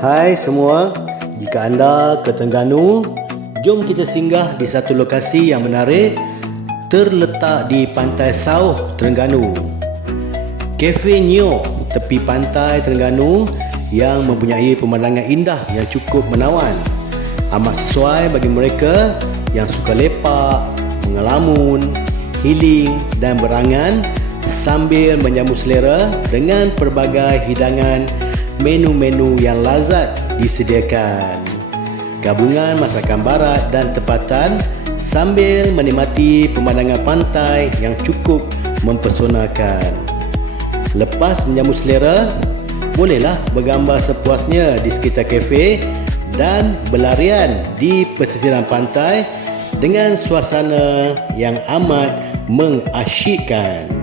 Hai semua, jika anda ke Terengganu, jom kita singgah di satu lokasi yang menarik terletak di Pantai Sauh, Terengganu. Cafe Nyo, tepi pantai Terengganu yang mempunyai pemandangan indah yang cukup menawan. Amat sesuai bagi mereka yang suka lepak, mengelamun, healing dan berangan sambil menjamu selera dengan pelbagai hidangan menu-menu yang lazat disediakan. Gabungan masakan barat dan tempatan sambil menikmati pemandangan pantai yang cukup mempesonakan. Lepas menjamu selera, bolehlah bergambar sepuasnya di sekitar kafe dan berlarian di pesisiran pantai dengan suasana yang amat mengasyikkan.